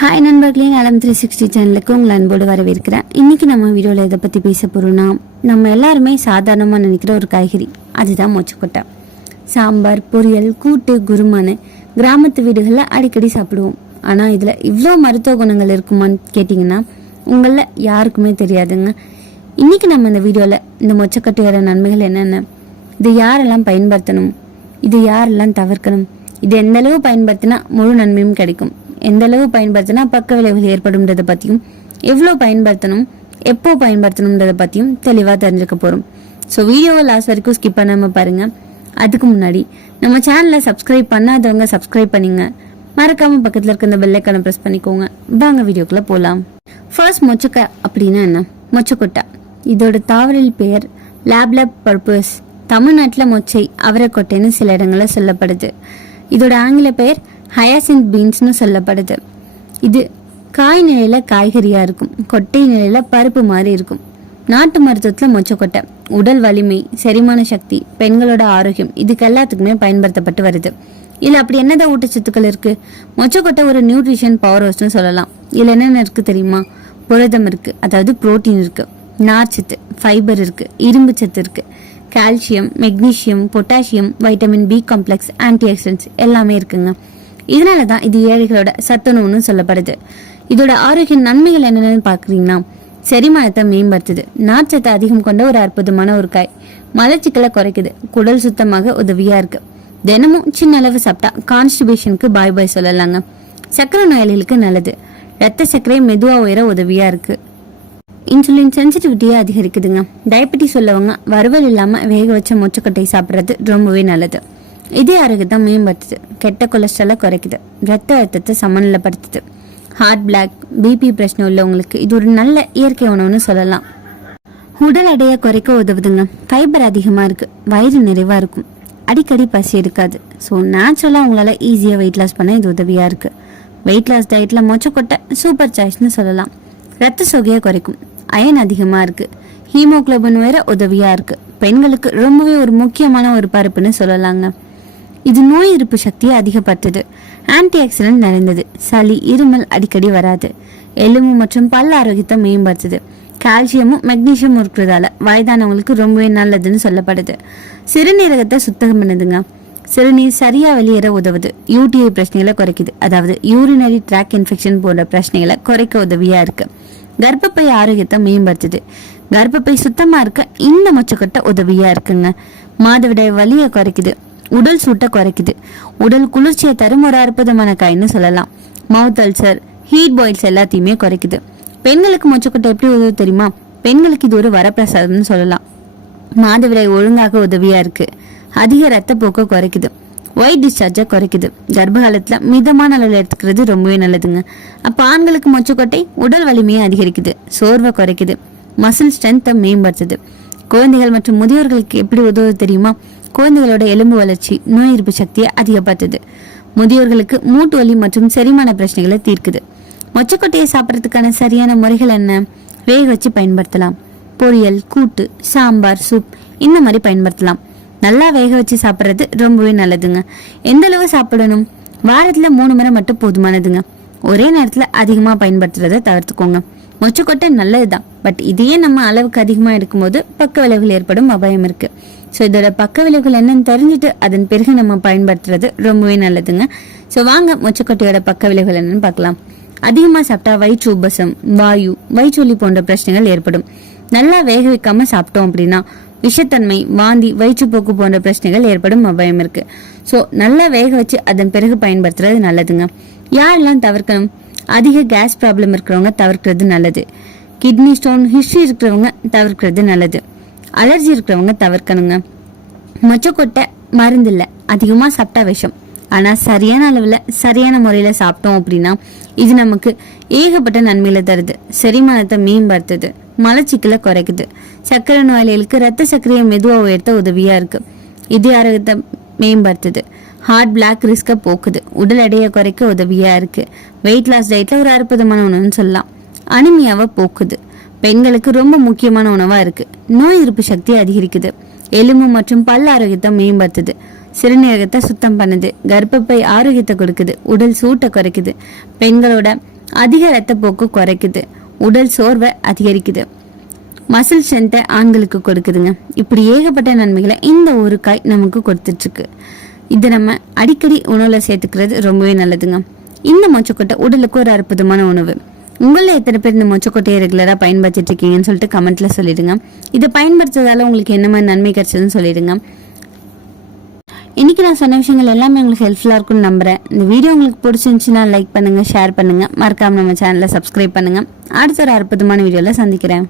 Hi நண்பர்களே. நலம் three sixty சேனலுக்கு உங்களை அன்போடு வரவேற்கிறேன். இன்னைக்கு நம்ம வீடியோவில் எதை பற்றி பேச போகிறோம்னா நம்ம எல்லாருமே சாதாரணமாக நினைக்கிற ஒரு காய்கறி. அதுதான் மொச்சக்கொட்டை. சாம்பார் பொரியல் கூட்டு குருமானு கிராமத்து வீடுகளில் அடிக்கடி சாப்பிடுவோம். ஆனால் இதில் இவ்வளோ மருத்துவ குணங்கள் இருக்குமான்னு கேட்டிங்கன்னா உங்களில் யாருக்குமே தெரியாதுங்க. இன்னைக்கு நம்ம இந்த வீடியோவில் இந்த மொச்சக்கொட்டையோட நன்மைகள் என்னென்ன இது யாரெல்லாம் பயன்படுத்தணும் இது யாரெல்லாம் தவிர்க்கணும் இது எந்த அளவு பயன்படுத்தினா முழு நன்மையும் கிடைக்கும். எந்த அளவு பயன்படுத்தினா பக்க விளைவுகள் ஏற்படும்ன்றதை பற்றியும் எவ்வளோ பயன்படுத்தணும் எப்போ பயன்படுத்தணுன்றதை பற்றியும் தெளிவாக தெரிஞ்சுக்க போகிறோம் ஸோ வீடியோவை லாஸ்ட் வரைக்கும் ஸ்கிப் பண்ணாமல் பாருங்கள் அதுக்கு முன்னாடி நம்ம சேனலை சப்ஸ்கிரைப் பண்ணாதவங்க சப்ஸ்கிரைப் பண்ணிங்க. மறக்காம பக்கத்தில் இருக்க இந்த பெல்லைக்கான ப்ரெஸ் பண்ணிக்கோங்க. வாங்க வீடியோக்குள்ளே போகலாம் ஃபர்ஸ்ட் மொச்சக்கை அப்படின்னா என்ன? மொச்சக்கொட்டை. இதோட தாவரில் பெயர் லேப்லப் பர்பஸ் தமிழ்நாட்டில் மொச்சை அவரைக்கொட்டைன்னு சில இடங்களில் சொல்லப்படுது. இதோட ஆங்கில பெயர் ஹயாசின் பீன்ஸ்னு சொல்லப்படுது. இது காய் நிலையில காய்கறியா இருக்கும். கொட்டை நிலையில பருப்பு மாதிரி இருக்கும். நாட்டு மருத்துவத்துல மொச்சக்கொட்டை உடல் வலிமை செரிமான சக்தி பெண்களோட ஆரோக்கியம் இதுக்கு எல்லாத்துக்குமே பயன்படுத்தப்பட்டு வருது. இதில் அப்படி என்னதான் ஊட்டச்சத்துக்கள் இருக்கு? மொச்சக்கொட்டை ஒரு நியூட்ரிஷன் பவர் ஹவுஸ்னு சொல்லலாம். இதுல என்னென்ன இருக்கு தெரியுமா? புரதம் இருக்கு அதாவது புரோட்டீன் இருக்கு நார்ச்சத்து ஃபைபர் இருக்கு இரும்பு சத்து இருக்கு calcium magnesium potassium vitamin B complex antioxidants எல்லாமே இருக்குங்க. இதனால தான் இது ஏழைகளோட சத்துணவுன்னு சொல்லப்படுது. இதோட ஆரோக்கிய நன்மைகள் என்னென்னு பார்க்குறீங்கன்னா செரிமானத்தை மேம்படுத்துது. நார்ச்சத்தை அதிகம் கொண்ட ஒரு அற்புதமான ஒரு காய். மலச்சிக்கலை குறைக்குது. குடல் சுத்தமாக உதவியா இருக்கு. தினமும் சின்ன அளவு சாப்பிட்டா கான்ஸ்டிபேஷனுக்கு பாய் பாய் சொல்லலாங்க. சக்கரை நோயாளிகளுக்கு நல்லது. ரத்த சர்க்கரை மெதுவா உயர உதவியா இருக்கு. இன்சுலின் சென்சிட்டிவிட்டியை அதிகரிக்குதுங்க. டயபெட்டிஸ் உள்ளவங்க வறுவல் இல்லாம வேக வச்ச மொச்சக்கொட்டை சாப்பிட்றது ரொம்பவே நல்லது. இதே ஆரோக்கியத்தை மேம்படுத்துது கெட்ட கொலஸ்ட்ராலை குறைக்குது. ரத்த அழுத்தத்தை சமநிலைப்படுத்துது. ஹார்ட் பிளாக் பிபி பிரச்சனை உள்ளவங்களுக்கு இது ஒரு நல்ல இயற்கை உணவுன்னு சொல்லலாம். உடல் எடையை குறைக்க உதவுதுங்க. ஃபைபர் அதிகமாக இருக்கு. வயிறு நிறைவாக இருக்கும். அடிக்கடி பசி எடுக்காது. ஸோ நேச்சுரலாக உங்களால் ஈஸியாக வெயிட் லாஸ் பண்ண இது உதவியாக இருக்கு. வெயிட் லாஸ் டயட்டில் மொச்சக்கொட்டை சூப்பர் சாய்ஸ்னு சொல்லலாம். ரத்த சொகையை குறைக்கும். அயன் அதிகமாக இருக்கு. ஹீமோக்ளோபின் வேற உதவியாக இருக்கு. பெண்களுக்கு ரொம்பவே ஒரு முக்கியமான ஒரு பருப்புன்னு சொல்லலாங்க. இது நோய் எதிர்ப்பு சக்தியை அதிகப்படுத்துது. ஆன்டி ஆக்சிடென்ட் நிறைந்தது. சளி இருமல் அடிக்கடி வராது. எலும்பு மற்றும் பல் ஆரோக்கியத்தை மேம்படுத்துது. கால்சியமும் மெக்னீஷியமும் இருக்கிறதால வயதானவங்களுக்கு ரொம்பவே நல்லதுன்னு சொல்லப்படுது. சிறுநீரகத்தை சுத்தம் பண்ணுதுங்க. சிறுநீர் சரியா வெளியேற உதவுது. யூடிஐ பிரச்சனைகளை குறைக்குது. அதாவது யூரினரி ட்ராக் இன்ஃபெக்ஷன் போன்ற பிரச்சனைகளை குறைக்க உதவியா இருக்கு. கர்ப்பப்பை ஆரோக்கியத்தை மேம்படுத்துது. கர்ப்பப்பை சுத்தமா இருக்க இந்த மொச்சக்கொட்டை உதவியா இருக்குங்க. மாதவிடாய் வலியை குறைக்குது. உடல் சூட்டை குறைக்குது. உடல் குளிர்ச்சியை தரும் ஒரு அற்புதமான காய்னு சொல்லலாம். மவுத் அல்சர் ஹீட் பாயில்ஸ் எல்லாத்தையுமே குறைக்குது. பெண்களுக்கு மொச்சக்கொட்டை எப்படி உதவு தெரியுமா? பெண்களுக்கு இது ஒரு வரப்பிரசாதம்னு சொல்லலாம். மாதவிடாய் ஒழுங்காக உதவியா இருக்கு. அதிக ரத்தப்போக்கை குறைக்குது. ஒயிட் டிஸ்சார்ஜை குறைக்குது. கர்ப்பகாலத்தில் மிதமான அளவில் எடுத்துக்கிறது ரொம்பவே நல்லதுங்க. அப்ப ஆண்களுக்கு மொச்சக்கொட்டை உடல் வலிமையை அதிகரிக்குது. சோர்வை குறைக்குது. மசில் ஸ்ட்ரென்த்தை மேம்படுத்துது. குழந்தைகள் மற்றும் முதியோர்களுக்கு எப்படி உதவுது தெரியுமா? குழந்தைகளோட எலும்பு வளர்ச்சி நோய் எதிர்ப்பு சக்தியை அதிகப்படுத்துது. முதியோர்களுக்கு மூட்டு வலி மற்றும் செரிமான பிரச்சனைகளை தீர்க்குது. மொச்சக்கொட்டையை சாப்பிட்றதுக்கான சரியான முறைகள் என்ன? வேக வச்சு பயன்படுத்தலாம். பொரியல் கூட்டு சாம்பார் சூப் இந்த மாதிரி பயன்படுத்தலாம். நல்லா வேக வச்சு சாப்பிட்றது ரொம்பவே நல்லதுங்க. எந்த அளவு சாப்பிடணும்? வாரத்தில் மூணு முறை மட்டும் போதுமானதுங்க. ஒரே நேரத்தில் அதிகமாக பயன்படுத்துறதை தவிர்த்துக்கோங்க. மொச்சக்கொட்டை நல்லதுதான். பட் இதையே நம்ம அளவுக்கு அதிகமாக எடுக்கும்போது பக்க விளைவுகள் ஏற்படும் அபாயம் இருக்கு. ஸோ இதோட பக்க விளைவுகள் என்னன்னு தெரிஞ்சுட்டு அதன் பிறகு நம்ம பயன்படுத்துறது ரொம்பவே நல்லதுங்க. ஸோ வாங்க மொச்சக்கொட்டையோட பக்க விளைவுகள் என்னன்னு பார்க்கலாம். அதிகமாக சாப்பிட்டா வயிற்று உபசம் வாயு வயிற்றுவலி போன்ற பிரச்சனைகள் ஏற்படும். நல்லா வேக வைக்காம சாப்பிட்டோம் அப்படின்னா விஷத்தன்மை வாந்தி வயிற்றுப்போக்கு போன்ற பிரச்சனைகள் ஏற்படும் அபாயம் இருக்கு. ஸோ நல்லா வேக வச்சு அதன் பிறகு பயன்படுத்துறது நல்லதுங்க. யாரெல்லாம் தவிர்க்கணும்? அதிக கேஸ் ப்ராப்ளம் இருக்கிறவங்க தவிர்க்கிறது நல்லது. கிட்னி ஸ்டோன் ஹிஸ்ட்ரி இருக்கிறவங்க தவிர்க்கிறது நல்லது. அலர்ஜி இருக்கிறவங்க தவிர்க்கணுங்க. மொச்சக்கொட்டை மருந்து இல்லை அதிகமாக சாப்பிட்டா விஷம். ஆனால் சரியான அளவில் சரியான முறையில் சாப்பிட்டோம் அப்படின்னா இது நமக்கு ஏகப்பட்ட நன்மையில தருது. செரிமானத்தை மேம்படுத்துது. மலச்சிக்கலை குறைக்குது. சர்க்கரை நோயாளிகளுக்கு ரத்த சர்க்கரையை மெதுவாக உயர்த்த உதவியாக இருக்குது இது ஆரோக்கியத்தை மேம்படுத்துது. ஹார்ட் பிளாக் ரிஸ்கை போக்குது. உடல் எடையை குறைக்க உதவியாக இருக்குது வெயிட் லாஸ் டயட்டில் ஒரு அற்புதமான உணவுன்னு சொல்லலாம். அனிமியாவை போக்குது. பெண்களுக்கு ரொம்ப முக்கியமான உணவாக இருக்குது நோய் எதிர்ப்பு சக்தியை அதிகரிக்குது. எலும்பு மற்றும் பல் ஆரோக்கியத்தை மேம்படுத்துது. சிறுநீரகத்தை சுத்தம் பண்ணுது. கர்ப்பப்பை ஆரோக்கியத்தை கொடுக்குது. உடல் சூட்டை குறைக்குது. பெண்களோட அதிக ரத்தப்போக்கு குறைக்குது. உடல் சோர்வை அதிகரிக்குது. மசில் ஸ்ட்ரென்த்தை ஆண்களுக்கு கொடுக்குதுங்க. இப்படி ஏகப்பட்ட நன்மைகளை இந்த ஒரு காய் நமக்கு கொடுத்துட்ருக்கு இதை நம்ம அடிக்கடி உணவில் சேர்த்துக்கிறது ரொம்பவே நல்லதுங்க. இந்த மொச்சக்கொட்டை உடலுக்கு ஒரு அற்புதமான உணவு. உங்களில் எத்தனை பேர் இந்த மொச்சக்கொட்டையை ரெகுலராக பயன்படுத்திட்டு இருக்கீங்கன்னு சொல்லிட்டு கமெண்ட்ல சொல்லிடுங்க. இதை பயன்படுத்துறதால உங்களுக்கு என்ன மாதிரி நன்மை கிடைச்சதுன்னு சொல்லிடுங்க. இன்னைக்கு நான் சொன்ன விஷயங்கள் எல்லாமே உங்களுக்கு ஹெல்ப்ஃபுல்லாக இருக்கும்னு நம்புறேன். இந்த வீடியோ உங்களுக்கு பிடிச்சிருந்துச்சுன்னா லைக் பண்ணுங்க ஷேர் பண்ணுங்க. மறக்காம நம்ம சேனலை சப்ஸ்கிரைப் பண்ணுங்க. அடுத்த ஒரு அற்புதமான வீடியோவில் சந்திக்கிறேன்.